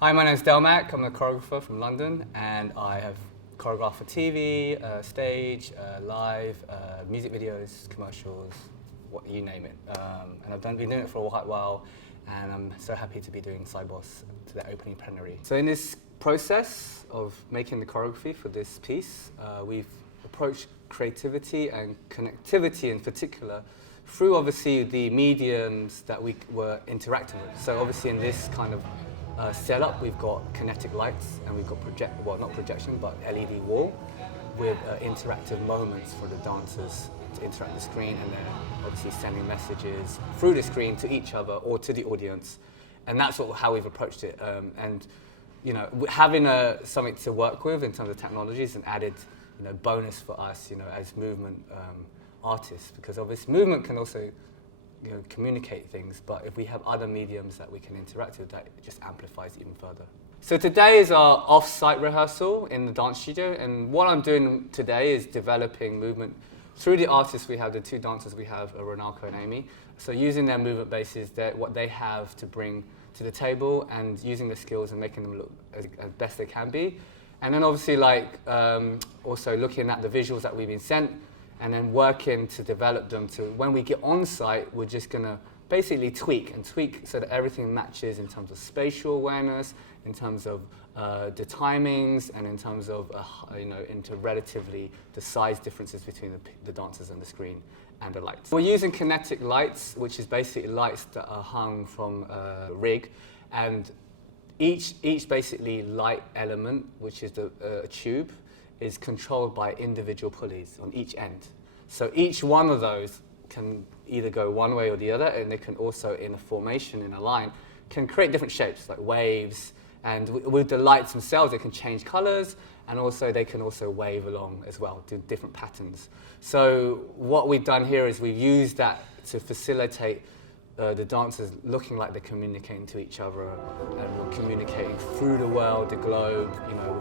Hi, my name is Delmac. I'm a choreographer from London, and I have choreographed for TV, stage, live, music videos, commercials, you name it. And I've been doing it for a while, and I'm so happy to be doing Sibos to the opening plenary. So in this process of making the choreography for this piece, we've approached creativity and connectivity in particular through obviously the mediums that we were interacting with. So obviously in this kind of setup, we've got kinetic lights and we've got not projection, but LED wall with interactive moments for the dancers to interact with the screen, and they're obviously sending messages through the screen to each other or to the audience. And that's how we've approached it. And you know, having something to work with in terms of technologies, an added bonus for us, as movement artists, because obviously movement can also communicate things, but if we have other mediums that we can interact with, that just amplifies even further. So today is our off-site rehearsal in the dance studio, and what I'm doing today is developing movement through the artists we have, the two dancers we have, Ronaldo and Amy. So using their movement bases, what they have to bring to the table, and using the skills and making them look as best they can be. And then obviously also looking at the visuals that we've been sent, and then working to develop them to when we get on site, we're just gonna basically tweak so that everything matches in terms of spatial awareness, in terms of the timings, and in terms of into relatively the size differences between the dancers and the screen and the lights. We're using kinetic lights, which is basically lights that are hung from a rig, and each basically light element, which is the tube, is controlled by individual pulleys on each end. So each one of those can either go one way or the other, and they can also, in a formation, in a line, can create different shapes, like waves. And with the lights themselves, they can change colors, and also they can also wave along as well, do different patterns. So what we've done here is we've used that to facilitate the dancers looking like they're communicating to each other, and we're communicating through the world, the globe,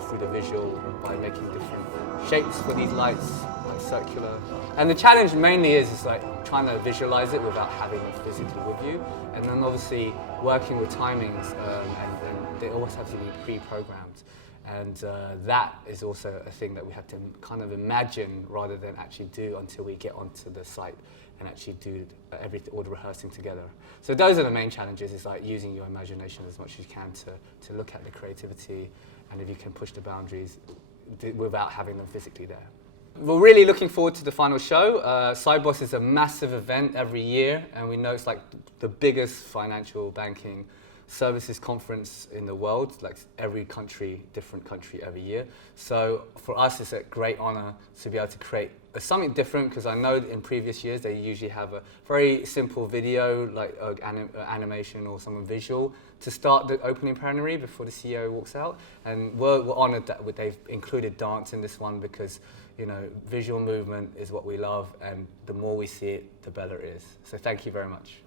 through the visual, by making different shapes for these lights, like circular. And the challenge mainly is like trying to visualize it without having them physically with you, and then obviously working with timings, and they always have to be pre-programmed. And that is also a thing that we have to kind of imagine rather than actually do until we get onto the site and actually do all the rehearsing together. So those are the main challenges, is like using your imagination as much as you can to look at the creativity, and if you can push the boundaries without having them physically there. We're really looking forward to the final show. Sibos is a massive event every year, and we know it's like the biggest financial banking services conference in the world, like every country, different country every year. So for us, it's a great honor to be able to create something different, because I know that in previous years they usually have a very simple video, like animation or some visual, to start the opening plenary before the CEO walks out. And we're honored that they've included dance in this one, because visual movement is what we love, and the more we see it, the better it is. So thank you very much.